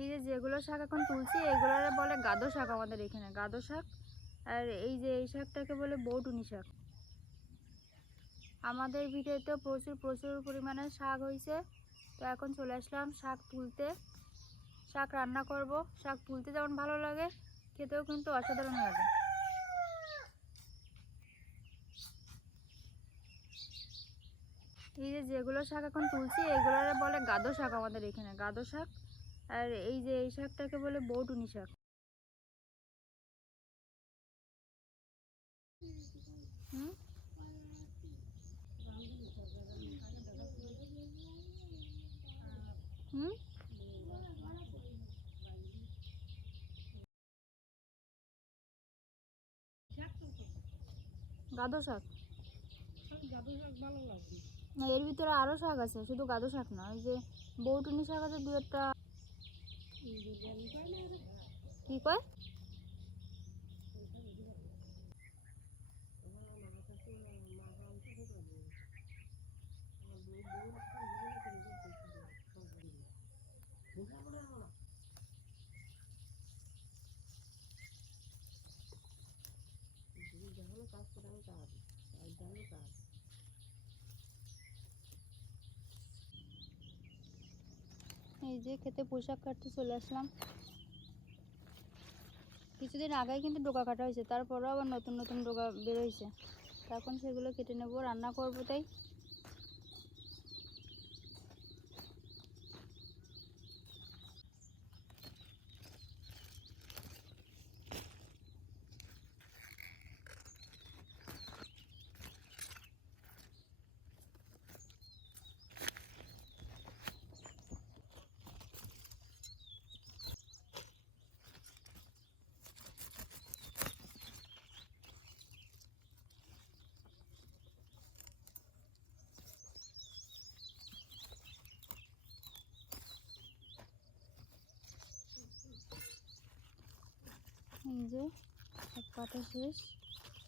এই যে যেগুলো শাক এখন তুলছি এগুলো বলে গাদো শাক আমাদের এখানে, গাদো শাক। আর এই যে এই শাকটাকে বলে বৌটুনি শাক। আমাদের ভিটেতে প্রচুর প্রচুর পরিমাণে শাক হয়েছে, তো এখন চলে আসলাম শাক তুলতে। শাক রান্না করব। শাক তুলতে যেমন ভালো লাগে, খেতেও কিন্তু অসাধারণ লাগে। এই যে যেগুলো শাক এখন তুলছি এগুলো বলে গাদো শাক আমাদের এখানে, গাদো শাক। আর এই যে এই শাকটাকে বলে বৌটুনি শাক। হুম হুম গাদো শাক না, এর ভিতরে আরো শাক আছে, শুধু গাদো শাক না। ওই যে বৌটুনি শাক আছে দু একটা। কি কয়? এই যে খেতে পোশাক কাটতে চলে আসলাম। কিছুদিন আগেই কিন্তু ডোকা কাটা হয়েছে, তারপরেও আবার নতুন নতুন ডোকা বের হয়েছে। এখন সেগুলো কেটে নেবো, রান্না করবো তাই। এই যে এক কাটা শেষ।